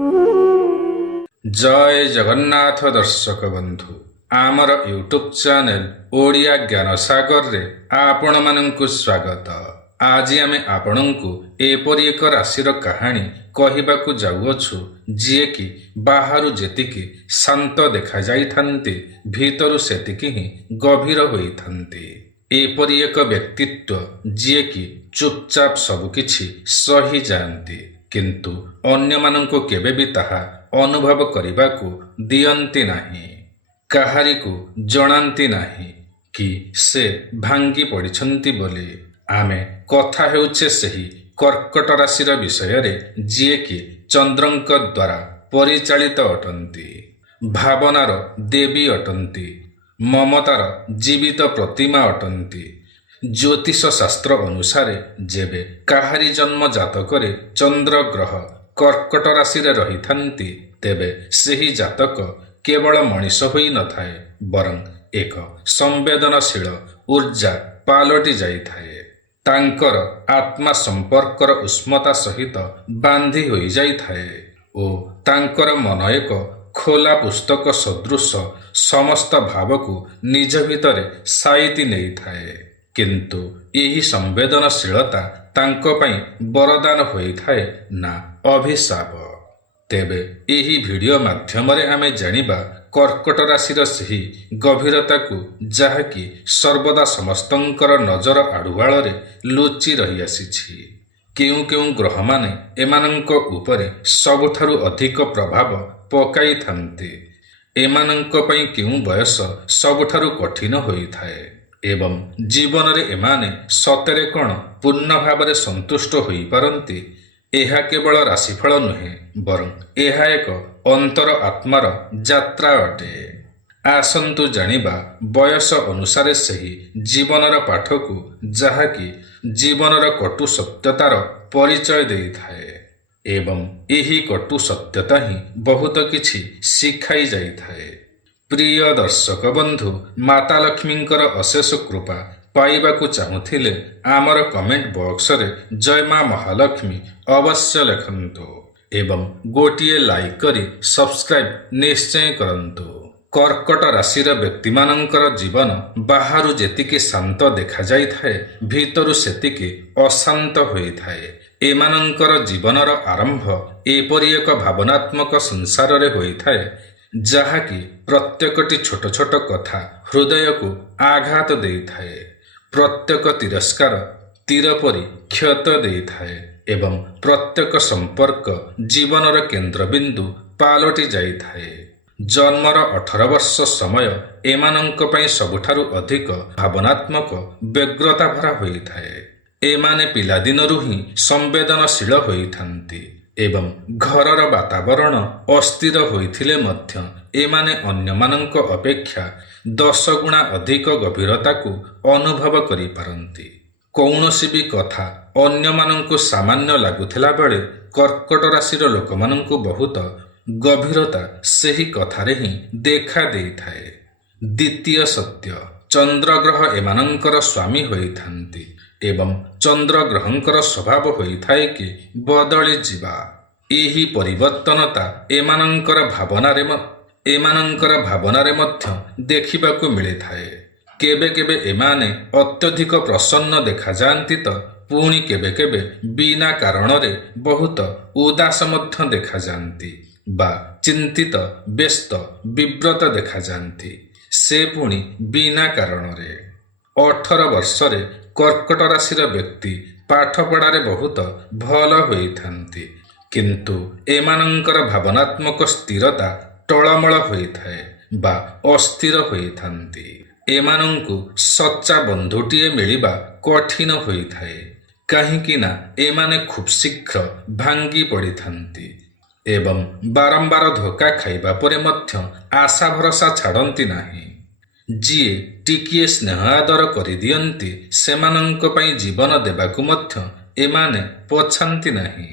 जय जगन्नाथ दर्शक बंधु आमर यूट्यूब चैनल ओडिया ज्ञान सागर रे आपण मानंकु स्वागत। आज आमे आपणंकु एपरि एक राशिर कहानी कहिबाकु जाउअछु जिए कि बाहरु जेतिकी शांत देखा जाइथांती भीतरु सेतिकी ही गभीर होइथांती। एपरि एक व्यक्तित्व जिए कि चुपचाप सबुकिछि सही जाती किंतु अन्य मानंकु केबे भी ताहा अनुभव करिबाकु दियंती नाही, काहारिकु जणांती नाही कि से भांगी पड़िछंती बोली। आमे कथा हेउछे सही कर्कट राशिर विषय रे जिए कि चंद्रंक द्वारा परिचालित अटंती, भावनार देवी अटंती, ममतार जीवित प्रतिमा अटंती। ज्योतिष शास्त्र अनुसारे जेबे काहारी जन्म जातकरे चंद्र ग्रह कर्कट राशि रे रहिथांती तेबे सेही जातक केवल मनीष होई न थाए बरं एक संवेदनशील ऊर्जा पालटि जाइथाए। तांकर आत्मा संपर्कर उष्मता सहित बांधी होई जाइथाए ओ तांकर मन एक खोला पुस्तक सदृश समस्त भावकु निज भितरे साइति नेई थाए। किंतु यही संवेदनशीलता तांको पई वरदान होई थाए ना अभिशाप। तेबे यही वीडियो माध्यम रे आमे जानिबा कर्कट राशिर सही गभीरता को जहाँकि सर्वदा समस्तंकर नजर आड़ुआल रे लुचि रही आसीछि। केउ केउ ग्रह माने एमानंक उपरे सबुठारु अधिक प्रभाव पकाई थांती। एमानंक पई केउ बयस सबुठारु कठिन होई थाए एवं जीवन रे एमाने सतरे कण पूर्ण भावरे संतुष्ट होई पारंती। एहा केवल राशिफल नुहे बरं एहा एक अंतर आत्मार यात्रा अटे। आसंतु जानिबा बयस अनुसारे सही जीवनर पाठकु जहाँकि जीवनर कटु सत्यतार परिचय देई थाए एवं एही कटु सत्यता ही बहुत किछि शिखाई जाई थाए। प्रिय दर्शक बंधु माता लक्ष्मींकर अशेष कृपा पाइबाकु चाहुथिले आमर कमेंट बॉक्स रे जय मां महालक्ष्मी अवश्य लिखंतु एवं गोटिए लाइक करी सब्सक्राइब निश्चय करंतु। कर्कट राशिर व्यक्ति मानंकर जीवन बाहरु जेतिके शांत देखा जाई थाए भीतरु सेतिके अशांत होई थाए। एमानंकर जीवनर आरंभ एपरि एक भावनात्मक संसार रे होई थाए जहाँकि प्रत्येकटी छोट छोट कथा हृदय को आघात देई थाए। प्रत्येक तिरस्कार तीर परि क्षत देई थाए एवं प्रत्येक संपर्क जीवनर केंद्रबिंदु पालटि जाई थाए। जन्मर 18 वर्ष समय एमानंक पई सबुठारु अधिक भावनात्मक व्यग्रता भरा होई थाए। एमाने पिलादिनरु ही संवेदनशील होइथांती एवं घरर वातावरण अस्थिर होइथिले मध्य एमाने अन्यमानंक अपेक्षा 10 गुणा अधिक गभीरता को अनुभव करि पारंती। कौनसी भी कथा अन्यमानंकु सामान्य लागुथिला बेले कर्कट राशिर लोकमानंकु बहुत गभीरता सेही कथारे ही देखा देई थाए। द्वितीय सत्य चंद्र ग्रह एमानंकर स्वामी होइथांती एवं चंद्र ग्रहंकर स्वभाव होई थाए कि बदली जीवा। एही परिवर्तनता एमानंकर भावनारे मध्य देखिबाकु मिले थाए। केबे केबे एमाने अत्यधिक प्रसन्न देखा जांती तो पुणी केबे केबे बिना कारण रे बहुत उदास मध्य देखा जांती बा चिंतित व्यस्त विव्रत देखा जांती से पुणी बिना कारण रे। 18 वर्ष रे कर्कट राशिर व्यक्ति पाठ पढ़ारे बहुत भल होइथांती किंतु एमानंकर भावनात्मक स्थिरता टळमळ होइथाए बा अस्थिर होइथांती। एमानंकु सच्चा बंधुटीए मिलिबा कठिन होइथाए काहिंकि ना एमाने खूब शीघ्र भांगी पड़िथांती एवं बारंबार धोखा खाइबा परे मध्य आशा भरोसा छाड़ती नाही। जिए टिकिए स्नेह आदर करि दियंती सेमानंक पई जीवन देबाकु मध्य एमाने पछांती नाही।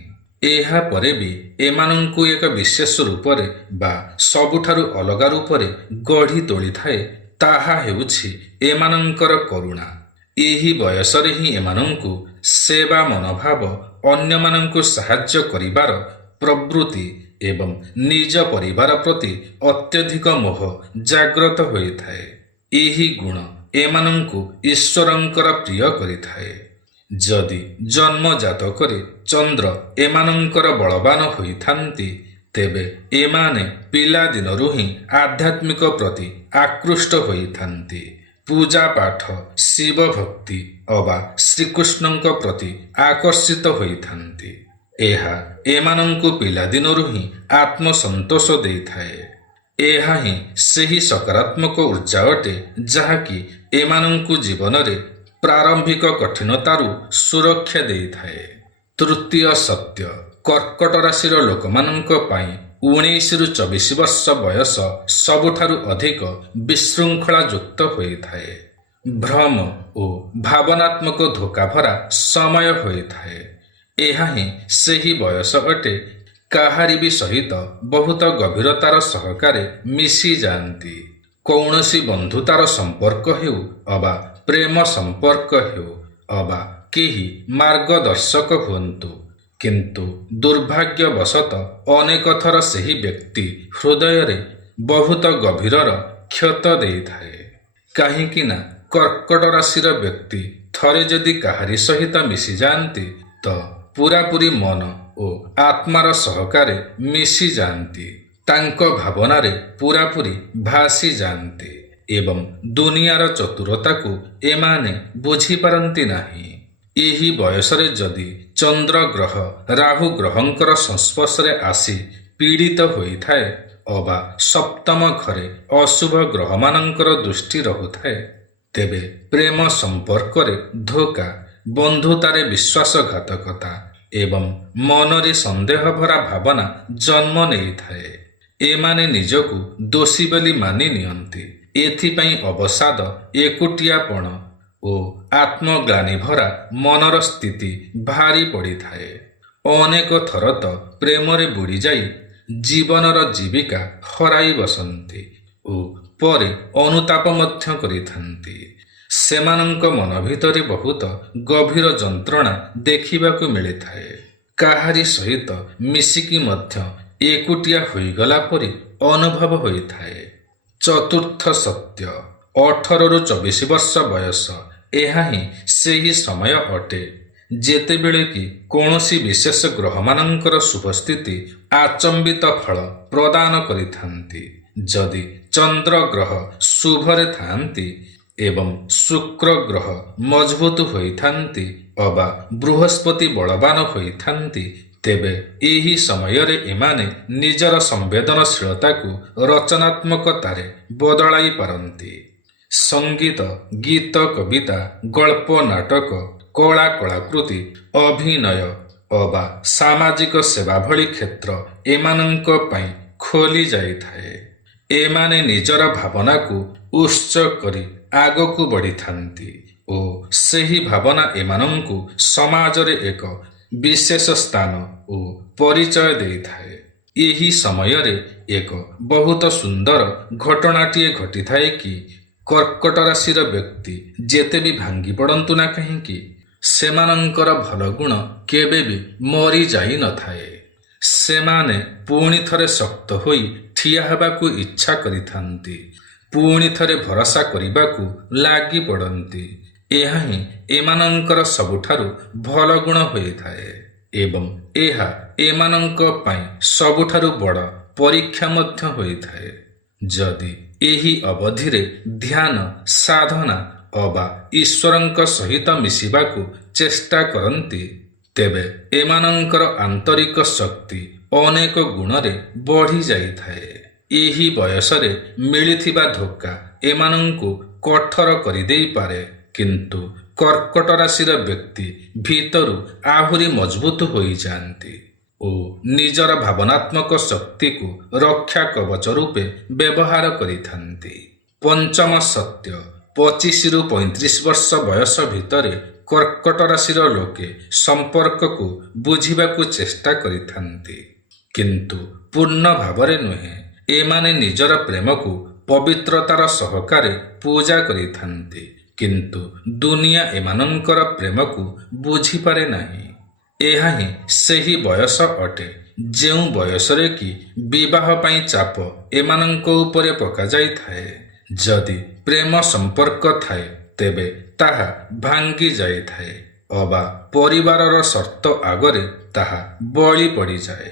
एहा परे भी एमानंकु एक विशेष रूपरे बा सबुठारु अलगा रूपरे गढ़ी तोली थाए ताहा हेउछि एमानंकर करुणा। एही बयसरे ही एमानंकु सेवा मनोभाव अन्यमानंकु साहाय्य करिबार प्रवृत्ति ଏବଂ ନିଜ ପରିବାର ପ୍ରତି ଅତ୍ୟଧିକ ମୋହ ଜାଗ୍ରତ ହୋଇଥାଏ। ଏହି ଗୁଣ ଏମାନଙ୍କୁ ଈଶ୍ୱରଙ୍କର ପ୍ରିୟ କରିଥାଏ। ଯଦି ଜନ୍ମ ଜାତକରେ ଚନ୍ଦ୍ର ଏମାନଙ୍କର ବଳବାନ ହୋଇଥାନ୍ତି, ତେବେ ଏମାନେ ପିଲାଦିନରୁ ହିଁ ଆଧ୍ୟାତ୍ମିକ ପ୍ରତି ଆକୃଷ୍ଟ ହୋଇଥାନ୍ତି। ପୂଜା ପାଠ, ଶିବ ଭକ୍ତି ଅବା ଶ୍ରୀକୃଷ୍ଣଙ୍କ ପ୍ରତି ଆକର୍ଷିତ ହୋଇଥାନ୍ତି। ଏହା ଏମାନଙ୍କୁ ପିଲାଦିନରୁ ହିଁ ଆତ୍ମସନ୍ତୋଷ ଦେଇଥାଏ। ଏହା ହିଁ ସେହି ସକାରାତ୍ମକ ଉର୍ଜା ଅଟେ ଯାହାକି ଏମାନଙ୍କୁ ଜୀବନରେ ପ୍ରାରମ୍ଭିକ କଠିନତାରୁ ସୁରକ୍ଷା ଦେଇଥାଏ। ତୃତୀୟ ସତ୍ୟ, କର୍କଟ ରାଶିର ଲୋକମାନଙ୍କ ପାଇଁ 19ରୁ 24 ବର୍ଷ ବୟସ ସବୁଠାରୁ ଅଧିକ ବିଶୃଙ୍ଖଳା ଯୁକ୍ତ ହୋଇଥାଏ। ଭ୍ରମ ଓ ଭାବନାତ୍ମକ ଧୋକା ଭରା ସମୟ ହୋଇଥାଏ। ଏହା ହିଁ ସେହି ବୟସ ଅଟେ କାହାରି ବି ସହିତ ବହୁତ ଗଭୀରତାର ସହକାରେ ମିଶି ଯାଆନ୍ତି। କୌଣସି ବନ୍ଧୁତାର ସମ୍ପର୍କ ହେଉ ଅବା ପ୍ରେମ ସମ୍ପର୍କ ହେଉ ଅବା କେହି ମାର୍ଗଦର୍ଶକ ହୁଅନ୍ତୁ, କିନ୍ତୁ ଦୁର୍ଭାଗ୍ୟବଶତଃ ଅନେକ ଥର ସେହି ବ୍ୟକ୍ତି ହୃଦୟରେ ବହୁତ ଗଭୀରର କ୍ଷତ ଦେଇଥାଏ। କାହିଁକି ନା କର୍କଟ ରାଶିର ବ୍ୟକ୍ତି ଥରେ ଯଦି କାହାରି ସହିତ ମିଶିଯାଆନ୍ତି ତ ପୂରାପୂରି ମନ ଓ ଆତ୍ମାର ସହକାରେ ମିଶିଯାଆନ୍ତି। ତାଙ୍କ ଭାବନାରେ ପୂରାପୂରି ଭାସି ଯାଆନ୍ତି ଏବଂ ଦୁନିଆର ଚତୁରତାକୁ ଏମାନେ ବୁଝିପାରନ୍ତି ନାହିଁ। ଏହି ବୟସରେ ଯଦି ଚନ୍ଦ୍ର ଗ୍ରହ ରାହୁ ଗ୍ରହଙ୍କର ସଂସ୍ପର୍ଶରେ ଆସି ପୀଡ଼ିତ ହୋଇଥାଏ ଅବା ସପ୍ତମ ଘରେ ଅଶୁଭ ଗ୍ରହମାନଙ୍କର ଦୃଷ୍ଟି ରହୁଥାଏ, ତେବେ ପ୍ରେମ ସମ୍ପର୍କରେ ଧୋକା, ବନ୍ଧୁତାରେ ବିଶ୍ୱାସଘାତକତା ଏବଂ ମନରେ ସନ୍ଦେହ ଭରା ଭାବନା ଜନ୍ମ ନେଇଥାଏ। ଏମାନେ ନିଜକୁ ଦୋଷୀ ବୋଲି ମାନି ନିଅନ୍ତି। ଏଥିପାଇଁ ଅବସାଦ, ଏକୁଟିଆପଣ ଓ ଆତ୍ମଗ୍ଳାନି ଭରା ମନର ସ୍ଥିତି ଭାରି ପଡ଼ିଥାଏ। ଅନେକ ଥର ତ ପ୍ରେମରେ ବୁଡ଼ିଯାଇ ଜୀବନର ଜୀବିକା ହରାଇ ବସନ୍ତି ଓ ପରେ ଅନୁତାପ ମଧ୍ୟ କରିଥାନ୍ତି। ସେମାନଙ୍କ ମନ ଭିତରେ ବହୁତ ଗଭୀର ଯନ୍ତ୍ରଣା ଦେଖିବାକୁ ମିଳିଥାଏ। କାହାରି ସହିତ ମିଶିକି ମଧ୍ୟ ଏକୁଟିଆ ହୋଇଗଲା ପରି ଅନୁଭବ ହୋଇଥାଏ। ଚତୁର୍ଥ ସତ୍ୟ, 18ରୁ 24 ବର୍ଷ ବୟସ ଏହା ହିଁ ସେହି ସମୟ ଅଟେ ଯେତେବେଳେ କି କୌଣସି ବିଶେଷ ଗ୍ରହମାନଙ୍କର ଶୁଭସ୍ଥିତି ଆଚମ୍ବିତ ଫଳ ପ୍ରଦାନ କରିଥାନ୍ତି। ଯଦି ଚନ୍ଦ୍ର ଗ୍ରହ ଶୁଭରେ ଥାଆନ୍ତି ଏବଂ ଶୁକ୍ର ଗ୍ରହ ମଜବୁତ ହୋଇଥାନ୍ତି ଅବା ବୃହସ୍ପତି ବଳବାନ ହୋଇଥାନ୍ତି, ତେବେ ଏହି ସମୟରେ ଏମାନେ ନିଜର ସମ୍ବେଦନଶୀଳତାକୁ ରଚନାତ୍ମକତାରେ ବଦଳାଇ ପାରନ୍ତି। ସଙ୍ଗୀତ, ଗୀତ, କବିତା, ଗଳ୍ପ, ନାଟକ, କଳା, କଳାକୃତି, ଅଭିନୟ ଅବା ସାମାଜିକ ସେବା ଭଳି କ୍ଷେତ୍ର ଏମାନଙ୍କ ପାଇଁ ଖୋଲି ଯାଇଥାଏ। ଏମାନେ ନିଜର ଭାବନାକୁ ଉତ୍ସର୍ଗ କରି ଆଗକୁ ବଢ଼ିଥାନ୍ତି ଓ ସେହି ଭାବନା ଏମାନଙ୍କୁ ସମାଜରେ ଏକ ବିଶେଷ ସ୍ଥାନ ଓ ପରିଚୟ ଦେଇଥାଏ। ଏହି ସମୟରେ ଏକ ବହୁତ ସୁନ୍ଦର ଘଟଣାଟିଏ ଘଟିଥାଏ କି କର୍କଟ ରାଶିର ବ୍ୟକ୍ତି ଯେତେ ବି ଭାଙ୍ଗି ପଡ଼ନ୍ତୁ ନା କାହିଁକି, ସେମାନଙ୍କର ଭଲ ଗୁଣ କେବେ ବି ମରିଯାଇ ନଥାଏ। ସେମାନେ ପୁଣି ଥରେ ଶକ୍ତ ହୋଇ ଠିଆ ହେବାକୁ ଇଚ୍ଛା କରିଥାନ୍ତି। ପୁଣି ଥରେ ଭରସା କରିବାକୁ ଲାଗି ପଡ଼ନ୍ତି। ଏହା ହିଁ ଏମାନଙ୍କର ସବୁଠାରୁ ଭଲ ଗୁଣ ହୋଇଥାଏ ଏବଂ ଏହା ଏମାନଙ୍କ ପାଇଁ ସବୁଠାରୁ ବଡ଼ ପରୀକ୍ଷା ମଧ୍ୟ ହୋଇଥାଏ। ଯଦି ଏହି ଅବଧିରେ ଧ୍ୟାନ, ସାଧନା ଅବା ଈଶ୍ୱରଙ୍କ ସହିତ ମିଶିବାକୁ ଚେଷ୍ଟା କରନ୍ତି, ତେବେ ଏମାନଙ୍କର ଆନ୍ତରିକ ଶକ୍ତି ଅନେକ ଗୁଣରେ ବଢ଼ି ଯାଇଥାଏ। ଏହି ବୟସରେ ମିଳିଥିବା ଧୋକା ଏମାନଙ୍କୁ କଠୋର କରିଦେଇପାରେ, କିନ୍ତୁ କର୍କଟ ରାଶିର ବ୍ୟକ୍ତି ଭିତରୁ ଆହୁରି ମଜବୁତ ହୋଇଯାଆନ୍ତି ଓ ନିଜର ଭାବନାତ୍ମକ ଶକ୍ତିକୁ ରକ୍ଷା କବଚ ରୂପେ ବ୍ୟବହାର କରିଥାନ୍ତି। ପଞ୍ଚମ ସତ୍ୟ, 25ରୁ 35 ବର୍ଷ ବୟସ ଭିତରେ କର୍କଟ ରାଶିର ଲୋକେ ସମ୍ପର୍କକୁ ବୁଝିବାକୁ ଚେଷ୍ଟା କରିଥାନ୍ତି, କିନ୍ତୁ ପୂର୍ଣ୍ଣ ଭାବରେ ନୁହେଁ। ଏମାନେ ନିଜର ପ୍ରେମକୁ ପବିତ୍ରତାର ସହକାରେ ପୂଜା କରିଥାନ୍ତି, କିନ୍ତୁ ଦୁନିଆ ଏମାନଙ୍କର ପ୍ରେମକୁ ବୁଝିପାରେ ନାହିଁ। ଏହା ହିଁ ସେହି ବୟସ ଅଟେ ଯେଉଁ ବୟସରେ କି ବିବାହ ପାଇଁ ଚାପ ଏମାନଙ୍କ ଉପରେ ପକାଯାଇଥାଏ। ଯଦି ପ୍ରେମ ସମ୍ପର୍କ ଥାଏ ତେବେ ତାହା ଭାଙ୍ଗି ଯାଇଥାଏ ଅବା ପରିବାରର ସର୍ତ୍ତ ଆଗରେ ତାହା ବଳି ପଡ଼ିଯାଏ।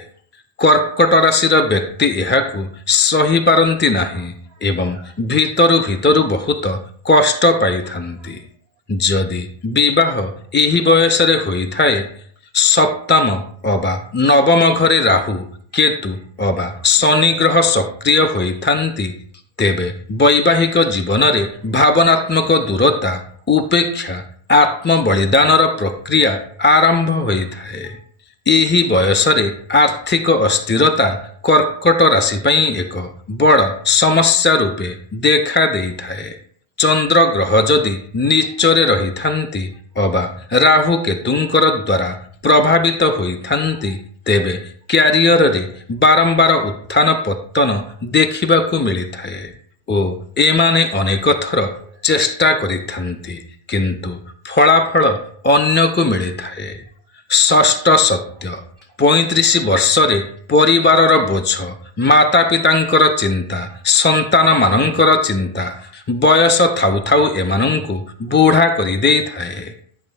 କର୍କଟ ରାଶିର ବ୍ୟକ୍ତି ଏହାକୁ ସହିପାରନ୍ତି ନାହିଁ ଏବଂ ଭିତରୁ ଭିତରୁ ବହୁତ କଷ୍ଟ ପାଇଥାନ୍ତି। ଯଦି ବିବାହ ଏହି ବୟସରେ ହୋଇଥାଏ, ସପ୍ତମ ଅବା ନବମ ଘରେ ରାହୁ କେତୁ ଅବା ଶନି ଗ୍ରହ ସକ୍ରିୟ ହୋଇଥାନ୍ତି, ତେବେ ବୈବାହିକ ଜୀବନରେ ଭାବନାତ୍ମକ ଦୂରତା, ଉପେକ୍ଷା, ଆତ୍ମବଳିଦାନର ପ୍ରକ୍ରିୟା ଆରମ୍ଭ ହୋଇଥାଏ। ଏହି ବୟସରେ ଆର୍ଥିକ ଅସ୍ଥିରତା କର୍କଟ ରାଶି ପାଇଁ ଏକ ବଡ଼ ସମସ୍ୟା ରୂପେ ଦେଖା ଦେଇଥାଏ। ଚନ୍ଦ୍ର ଗ୍ରହ ଯଦି ନୀଚରେ ରହିଥାନ୍ତି ଅବା ରାହୁ କେତୁଙ୍କର ଦ୍ୱାରା ପ୍ରଭାବିତ ହୋଇଥାନ୍ତି, ତେବେ କ୍ୟାରିୟରରେ ବାରମ୍ବାର ଉତ୍ଥାନ ପତନ ଦେଖିବାକୁ ମିଳିଥାଏ ଓ ଏମାନେ ଅନେକ ଥର ଚେଷ୍ଟା କରିଥାନ୍ତି କିନ୍ତୁ ଫଳାଫଳ ଅନ୍ୟକୁ ମିଳିଥାଏ। ଷଷ୍ଠ ସତ୍ୟ, 35 ବର୍ଷରେ ପରିବାରର ବୋଝ, ମାତାପିତାଙ୍କର ଚିନ୍ତା, ସନ୍ତାନମାନଙ୍କର ଚିନ୍ତା ବୟସ ଥାଉ ଥାଉ ଏମାନଙ୍କୁ ବୁଢ଼ା କରିଦେଇଥାଏ।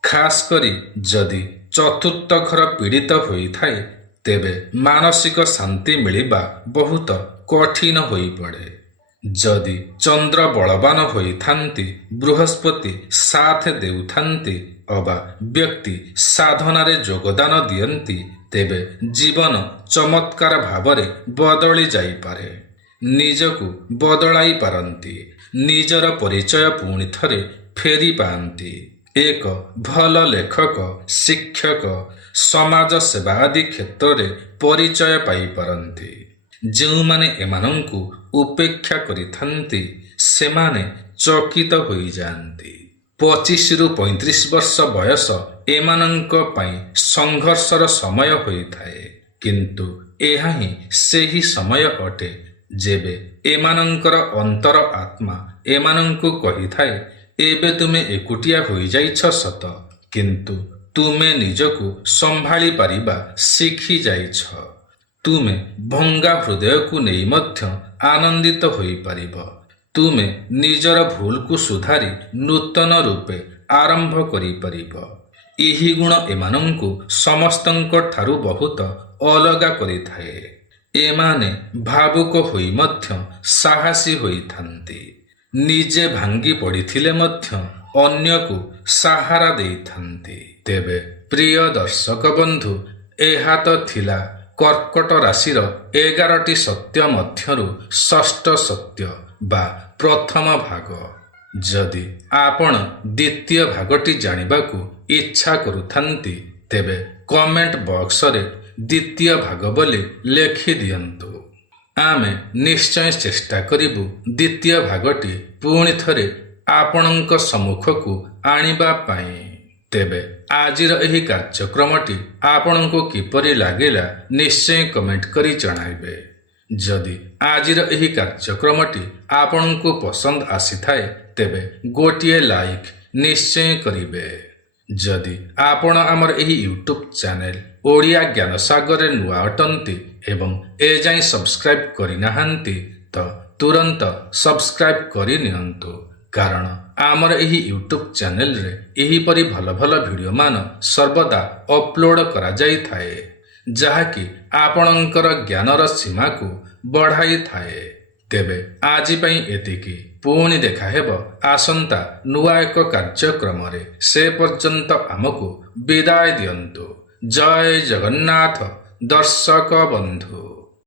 ଖାସ୍ କରି ଯଦି ଚତୁର୍ଥ ଘର ପୀଡ଼ିତ ହୋଇଥାଏ, ତେବେ ମାନସିକ ଶାନ୍ତି ମିଳିବା ବହୁତ କଠିନ ହୋଇପଡ଼େ। ଯଦି ଚନ୍ଦ୍ର ବଳବାନ ହୋଇଥାନ୍ତି, ବୃହସ୍ପତି ସାଥ ଦେଉଥାନ୍ତି ଅବା ବ୍ୟକ୍ତି ସାଧନାରେ ଯୋଗଦାନ ଦିଅନ୍ତି, ତେବେ ଜୀବନ ଚମତ୍କାର ଭାବରେ ବଦଳି ଯାଇପାରେ। ନିଜକୁ ବଦଳାଇ ପାରନ୍ତି, ନିଜର ପରିଚୟ ପୁଣି ଥରେ ଫେରି ପାଆନ୍ତି। ଏକ ଭଲ ଲେଖକ, ଶିକ୍ଷକ, ସମାଜ ସେବା ଆଦି କ୍ଷେତ୍ରରେ ପରିଚୟ ପାଇପାରନ୍ତି। ଯେଉଁମାନେ ଏମାନଙ୍କୁ ଉପେକ୍ଷା କରିଥାନ୍ତି ସେମାନେ ଚକିତ ହୋଇଯାଆନ୍ତି। 25ରୁ 35 ବର୍ଷ ବୟସ ଏମାନଙ୍କ ପାଇଁ ସଂଘର୍ଷର ସମୟ ହୋଇଥାଏ, କିନ୍ତୁ ଏହା ହିଁ ସେହି ସମୟ ଅଟେ ଯେବେ ଏମାନଙ୍କର ଅନ୍ତର ଆତ୍ମା ଏମାନଙ୍କୁ କହିଥାଏ, ଏବେ ତୁମେ ଏକୁଟିଆ ହୋଇଯାଇଛ ସତ, କିନ୍ତୁ ତୁମେ ନିଜକୁ ସମ୍ଭାଳି ପାରିବା ଶିଖିଯାଇଛ। ତୁମେ ଭଙ୍ଗା ହୃଦୟକୁ ନେଇ ମଧ୍ୟ ଆନନ୍ଦିତ ହୋଇପାରିବ। ତୁମେ ନିଜର ଭୁଲକୁ ସୁଧାରି ନୂତନ ରୂପେ ଆରମ୍ଭ କରିପାରିବ। ଏହି ଗୁଣ ଏମାନଙ୍କୁ ସମସ୍ତଙ୍କ ଠାରୁ ବହୁତ ଅଲଗା କରିଥାଏ। ଏମାନେ ଭାବୁକ ହୋଇ ମଧ୍ୟ ସାହସୀ ହୋଇଥାନ୍ତି। ନିଜେ ଭାଙ୍ଗି ପଡ଼ିଥିଲେ ମଧ୍ୟ ଅନ୍ୟକୁ ସାହାରା ଦେଇଥାନ୍ତି। ତେବେ ପ୍ରିୟ ଦର୍ଶକ ବନ୍ଧୁ, ଏହା ତ ଥିଲା କର୍କଟ ରାଶିର 11ଟି ସତ୍ୟ ମଧ୍ୟରୁ ଷଷ୍ଠ ସତ୍ୟ ବା ପ୍ରଥମ ଭାଗ। ଯଦି ଆପଣ ଦ୍ୱିତୀୟ ଭାଗଟି ଜାଣିବାକୁ ଇଚ୍ଛା କରୁଥାନ୍ତି, ତେବେ କମେଣ୍ଟ ବକ୍ସରେ ଦ୍ୱିତୀୟ ଭାଗ ବୋଲି ଲେଖିଦିଅନ୍ତୁ। ଆମେ ନିଶ୍ଚୟ ଚେଷ୍ଟା କରିବୁ ଦ୍ୱିତୀୟ ଭାଗଟି ପୁଣି ଥରେ ଆପଣଙ୍କ ସମ୍ମୁଖକୁ ଆଣିବା ପାଇଁ। ତେବେ ଆଜିର ଏହି କାର୍ଯ୍ୟକ୍ରମଟି ଆପଣଙ୍କୁ କିପରି ଲାଗିଲା ନିଶ୍ଚୟ କମେଣ୍ଟ କରି ଜଣାଇବେ। ଯଦି ଆଜିର ଏହି କାର୍ଯ୍ୟକ୍ରମଟି ଆପଣଙ୍କୁ ପସନ୍ଦ ଆସିଥାଏ, ତେବେ ଗୋଟିଏ ଲାଇକ୍ ନିଶ୍ଚୟ କରିବେ। ଯଦି ଆପଣ ଆମର ଏହି ୟୁଟ୍ୟୁବ୍ ଚ୍ୟାନେଲ ଓଡ଼ିଆ ଜ୍ଞାନସାଗରରେ ନୂଆ ଅଟନ୍ତି ଏବଂ ଏଯାଏଁ ସବସ୍କ୍ରାଇବ୍ କରିନାହାନ୍ତି, ତ ତୁରନ୍ତ ସବସ୍କ୍ରାଇବ୍ କରିନିଅନ୍ତୁ, କାରଣ ଆମର ଏହି ୟୁଟ୍ୟୁବ୍ ଚ୍ୟାନେଲରେ ଏହିପରି ଭଲ ଭଲ ଭିଡ଼ିଓମାନ ସର୍ବଦା ଅପଲୋଡ଼ କରାଯାଇଥାଏ, ଯାହାକି ଆପଣଙ୍କର ଜ୍ଞାନର ସୀମାକୁ ବଢ଼ାଇଥାଏ। ତେବେ ଆଜି ପାଇଁ ଏତିକି। ପୁଣି ଦେଖାହେବ ଆସନ୍ତା ନୂଆ ଏକ କାର୍ଯ୍ୟକ୍ରମରେ। ସେ ପର୍ଯ୍ୟନ୍ତ ଆମକୁ ବିଦାୟ ଦିଅନ୍ତୁ। ଜୟ ଜଗନ୍ନାଥ ଦର୍ଶକ ବନ୍ଧୁ।